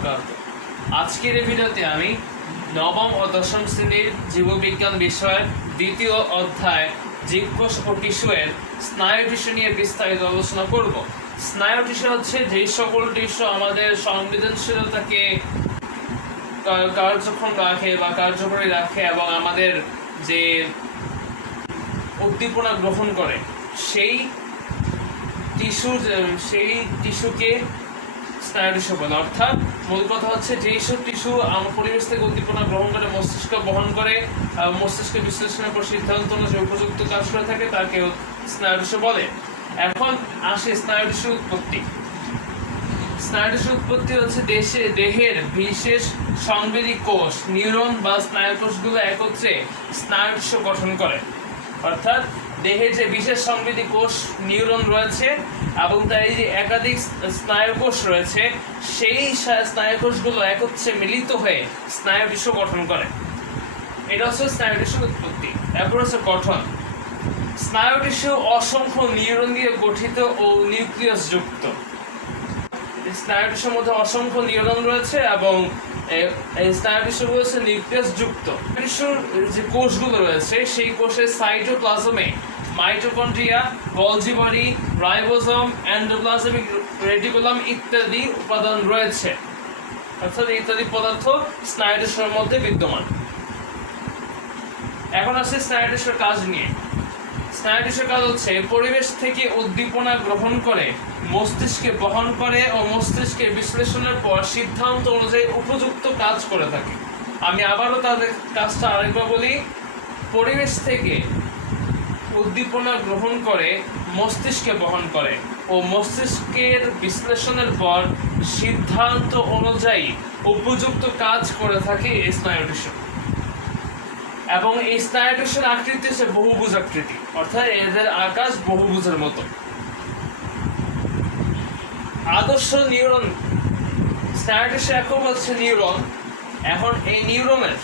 ওয়াবারাকাতুহু। আজকের এই ভিডিওতে আমি নবম ও দশম শ্রেণীর জীববিজ্ঞান বিষয়ের দ্বিতীয় অধ্যায় জীবকোষ ও টিস্যুয়ের স্নায়ু টিস্যু নিয়ে বিস্তারিত আলোচনা করব। স্নায়ু টিস্যু হচ্ছে যেই সকল টিস্যু আমাদের সংবেদনশীলতাকে কার্যক্ষম রাখে বা কার্যকরী রাখে এবং আমাদের যে উদ্দীপনা গ্রহণ করে সেই টিস্যুকে স্নায়ু টিস্যু বলে। অর্থাৎ মূল কথা হচ্ছে যেসব টিস্যু আমার পরিবেশ থেকে উদ্দীপনা গ্রহণ করে মস্তিষ্ক বহন করে মস্তিষ্কের বিশ্লেষণের পর সিদ্ধান্ত অনুযায়ী উপযুক্ত কাজ করে থাকে তাকে স্নায়ু টিস্যু বলে। এখন আসে স্নায়ু টিস্যুর উৎপত্তি। স্নায়ু টিস্যুর উৎপত্তি হচ্ছে দেহের বিশেষ সংবেদী কোষ নিউরন বা স্নায়ু কোষগুলো একত্রে স্নায়ু টিস্যু গঠন করে। অর্থাৎ দেহের যে বিশেষ সংবেদী কোষ নিউরন রয়েছে এবং তার এই যে একাধিক স্নায়ু কোষ রয়েছে সেই স্নায়ু কোষগুলো একত্রে মিলিত হয়ে স্নায়ু টিস্যু গঠন করে। এটা হচ্ছে স্নায়ু টিস্যুর উৎপত্তি। এরপর হচ্ছে গঠন। স্নায়ু টিস্যু অসংখ্য নিউরন দিয়ে গঠিত ও নিউক্লিয়াস যুক্ত। স্নায়ু টিস্যুর মধ্যে অসংখ্য নিউরন রয়েছে এবং এই স্নায়ু টিস্যুগুলো হচ্ছে নিউক্লিয়াস যুক্ত। টিস্যুর যে কোষগুলো রয়েছে সেই কোষের সাইটোপ্লাজমে mitochondria, Golgi body, ribosome, endoplasmic reticulum ইত্যাদি উপাদান রয়েছে। অর্থাৎ ইত্যাদি পদার্থ স্নায়ু টিস্যুর মধ্যে বিদ্যমান। এখন আসছে স্নায়ু টিস্যুর কাজ নিয়ে। স্নায়ু টিস্যুর কাজ হচ্ছে পরিবেশ থেকে উদ্দীপনা গ্রহণ করে মস্তিষ্কে বহন করে ও মস্তিষ্কের বিশ্লেষণের পর সিদ্ধান্ত অনুযায়ী উপযুক্ত কাজ করে থাকে। আমি আবারও তাদের কাজটা আরেকবার বলি। পরিবেশ থেকে উদ্দীপনা গ্রহণ করে মস্তিষ্কে বহন করে ও মস্তিষ্কের বিশ্লেষণের পর সিদ্ধান্ত অনুযায়ী উপযুক্ত কাজ করে থাকে এই স্নায়ু টিস্যু। এবং এই স্নায়ু টিস্যুর আকৃতি হচ্ছে বহুভুজ আকৃতি, অর্থাৎ এদের আকার বহুভুজের মতো। আদর্শ নিউরন স্নায়ু টিস্যু একক হচ্ছে নিউরন। এখন এই নিউরনের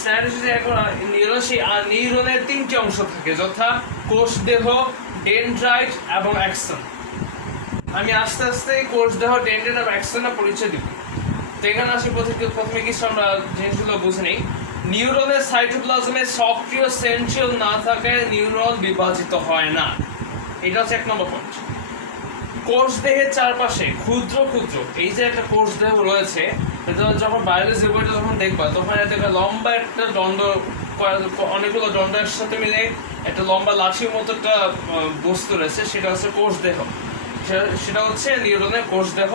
স্নায়ু টিস্যু এখন নিউরন সেই নিউরনের তিনটি অংশ থাকে, যথা কোষ দেহ, ডেনড্রাইট এবং অ্যাক্সন। আমি আস্তে আস্তে কোষ দেহ, ডেনড্রাইট এবং অ্যাক্সনের পরিচয় দিব। তো এখানে আসি প্রথমে কিছু আমরা জিনিসগুলো বুঝে নিই। নিউরনের সাইটোপ্লাজমে সক্রিয় সেন্ট্রিওল না থাকায় নিউরন বিভাজিত হয় না। এটা হচ্ছে এক নম্বর পয়েন্ট। কোষ দেহের চারপাশে ক্ষুদ্র ক্ষুদ্র এই যে একটা কোষ দেহ রয়েছে, যখন বায়োলজি বইটা যখন দেখবা তখন একটা লম্বা একটা দণ্ড, অনেকগুলো দণ্ড একসাথে মিলে একটা লম্বা লাঠির মতো একটা বস্তু রয়েছে, সেটা হচ্ছে কোষ দেহ। সেটা হচ্ছে নিউরনের কোষ দেহ।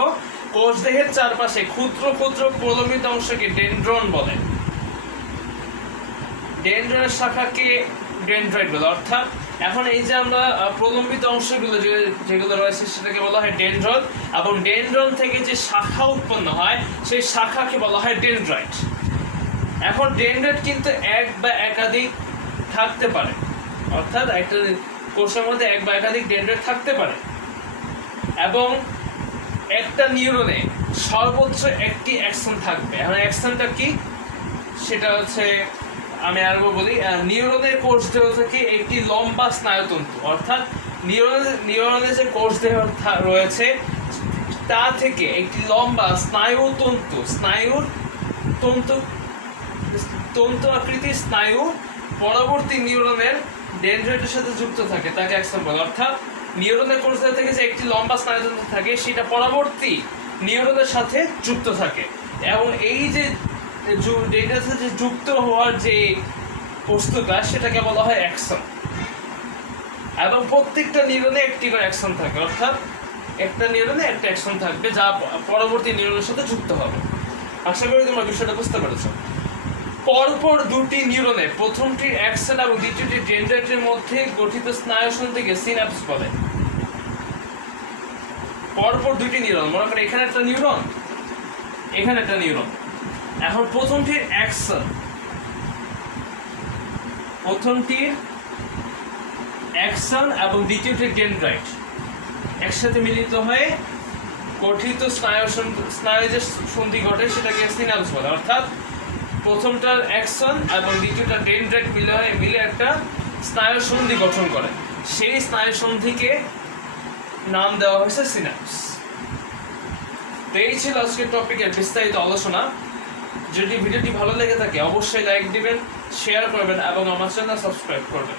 কোষ দেহের চারপাশে ক্ষুদ্র ক্ষুদ্র প্রলম্বিত অংশকে ডেনড্রন বলে। ডেনড্রনের শাখাকে ডেনড্রাইট বলে। অর্থাৎ এখন এই যে আমরা প্রলম্বিত অংশগুলো যেগুলো রয়েছে সেটাকে বলা হয় ডেনড্রন, এবং ডেনড্রন থেকে যে শাখা উৎপন্ন হয় সেই শাখাকে বলা হয় ডেনড্রাইট। এখন ডেনড্রাইট কিন্তু এক বা একাধিক থাকতে পারে, অর্থাৎ একটা কোষের মধ্যে এক বা একাধিক ডেনড্রাইট থাকতে পারে, এবং একটা নিউরনে সর্বোচ্চ একটি অ্যাক্সন থাকবে। এখন অ্যাক্সনটা কি সেটা হচ্ছে আমি আরেকবার বলি। নিউরনের কোষ দেহ থেকে একটি লম্বা স্নায়ুতন্তু, অর্থাৎ নিউরনের যে কোষ দেহ রয়েছে তা থেকে একটি লম্বা তন্তু আকৃতির স্নায়ু পরবর্তী নিউরনের ডেনড্রাইটের সাথে যুক্ত থাকে, তাকে অ্যাক্সন বলে। অর্থাৎ নিউরনের কোষ দেহ থেকে যে একটি লম্বা স্নায়ুতন্তু থাকে সেটা পরবর্তী নিউরনের সাথে যুক্ত থাকে, এবং এই যে ডেটার সাথে যুক্ত হওয়ার যে বস্তুটা সেটাকে বলা হয় অ্যাক্সন। এবং প্রত্যেকটা নিউরনে একটি করে অ্যাক্সন থাকে, অর্থাৎ একটা নিউরনে একটা অ্যাক্সন থাকবে যা পরবর্তী নিউরনের সাথে যুক্ত হবে। আশা করি তোমরা বিষয়টা বুঝতে পেরেছো। পরপর দুটি নিউরনে প্রথমটির অ্যাক্সন এবং দ্বিতীয়টি ডেনড্রাইটের মধ্যে গঠিত স্নায়ু সন্ধিকে সিন্যাপস বলে। পরপর দুটি নিউরন, মনে করেন এখানে একটা নিউরন, এখানে একটা নিউরন। এখন প্রথমটির অ্যাকশন এবং দ্বিতীয়টির ডেনড্রাইট একসাথে মিলিত হয়ে গঠিত স্নায়ু যে সন্ধি ঘটে সেটাকে সিনাপস বলে। অর্থাৎ প্রথমটার অ্যাকশন এবং দ্বিতীয়টার ডেনড্রাইট মিলে একটা স্নায়ু সন্ধি গঠন করে, সেই স্নায়ু সন্ধিকে নাম দেওয়া হয়েছে সিনাপস। তো এই ছিল আজকের টপিকের বিস্তারিত আলোচনা। যদি ভিডিওটি ভালো লেগে থাকে অবশ্যই লাইক দিবেন, শেয়ার করবেন এবং আমার চ্যানেল সাবস্ক্রাইব করবেন।